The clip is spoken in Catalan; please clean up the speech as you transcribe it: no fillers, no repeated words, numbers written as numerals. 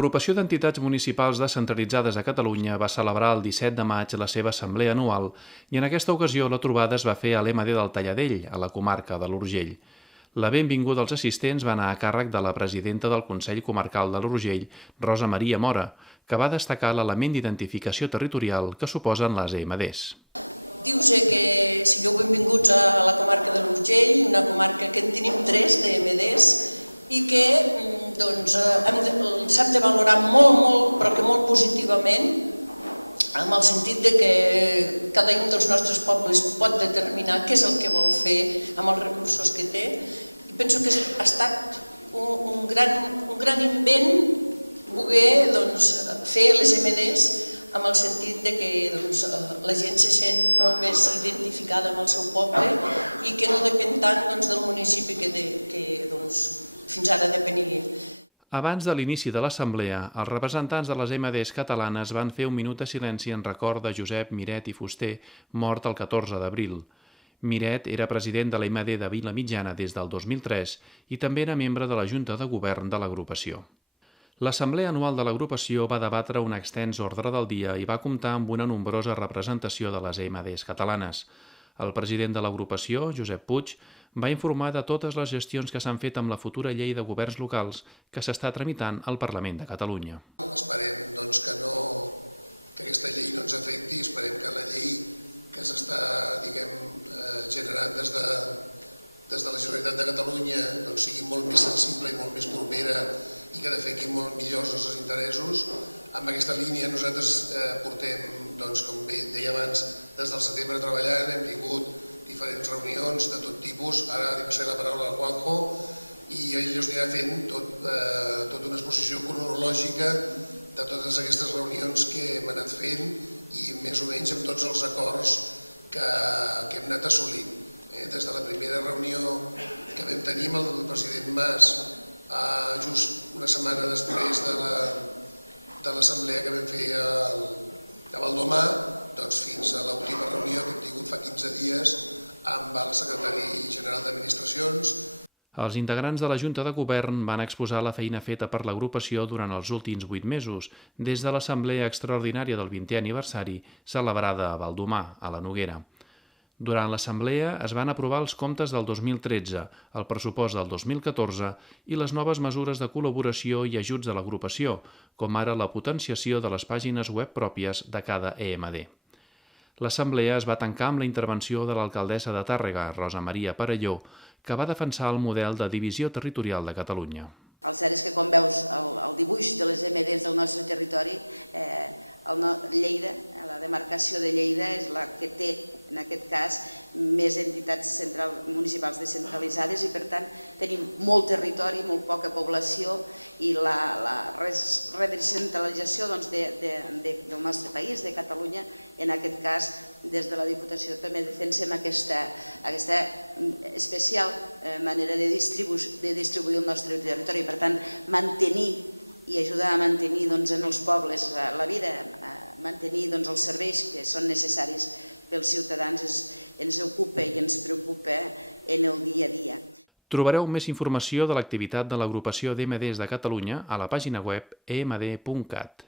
L'Agrupació d'Entitats Municipals Descentralitzades a Catalunya va celebrar el 17 de maig la seva assemblea anual i en aquesta ocasió la trobada es va fer a l'MD del Talladell, a la comarca de l'Urgell. La benvinguda als assistents va anar a càrrec de la presidenta del Consell Comarcal de l'Urgell, Rosa Maria Mora, que va destacar l'element d'identificació territorial que suposen les EMDs. Dius que sigueu benvinguts a la comarca de l'Urgell, una comarca que en tenim 3 d'EMDs i que s'han de valorar molt, però que molt positivament, amb el sentit de que cada un dels nostres pobles pot determinar què és el que vol fer amb els recursos que té. I penso que ha estat un gran invent poder fer les EMDs amb el sentit que la gent se sent molt més identificada amb el seu poble i que no depèn tant del municipi que fins ara depenia. Abans de l'inici de l'assemblea, els representants de les EMDs catalanes van fer un minut de silenci en record de Josep Miret i Fuster, mort el 14 d'abril. Miret era president de l'EMD de Vilamitjana des del 2003 i també era membre de la Junta de Govern de l'agrupació. L'assemblea anual de l'agrupació va debatre un extens ordre del dia i va comptar amb una nombrosa representació de les EMDs catalanes. El president de l'agrupació, Josep Puig, va informar de totes les gestions que s'han fet amb la futura llei de governs locals que s'està tramitant al Parlament de Catalunya. Esperem que aquesta llei no ens afecti, esperem que la llei que s'està generant des de la Generalitat de Catalunya sigui molt més sensible i molt més propera i que defengui molt millor els nostres interessos. Amb aquesta línia nosaltres portem, com bé deia abans, des del setembre treballant, hem tingut diferents reunions de tot tipus. Ara li passaré la paraula al Juanjo i ell us anirà fent tota una exposició cronològica de totes aquestes reunions que hem anat fent i més o menys amb tots els acords que hem anat assolint. Des de la primera reunió que vam tenir amb el president Mas just una setmana després de l'assemblea que vam fer a Baldomar, fins a l'última reunió que hem tingut fa 15 dies amb el secretari general d'Administracions. Els integrants de la Junta de Govern van exposar la feina feta per l'agrupació durant els últims 8 mesos, des de l'assemblea extraordinària del 20è aniversari celebrada a Baldomar, a la Noguera. Durant l'assemblea es van aprovar els comptes del 2013, el pressupost del 2014 i les noves mesures de col·laboració i ajuts a l'agrupació, com ara la potenciació de les pàgines web pròpies de cada EMD. L'assemblea es va tancar amb la intervenció de l'alcaldessa de Tàrrega, Rosa Maria Perelló, que va defensar el model de divisió territorial de Catalunya. El cert és que quan veus el dibuix de les EMDs del nostre territori, Lleida, la demarcació de Lleida és la que té, en aquest cas, més entitats municipals descentralitzades i, per tant, tenim molt territori, molt poca població i la recentralització del nostre país, de Catalunya, en aquest cas, des de la Diputació també defensem aquesta especial manera de distribuir el nostre territori. Per tant, mantenir i ajudar a mantenir en els pobles la vida, mantenir els serveis que són necessaris pels ciutadans ens ocupa i ens preocupa en el dia a dia. Trobareu més informació de l'activitat de l'agrupació d'EMDs de Catalunya a la pàgina web emd.cat.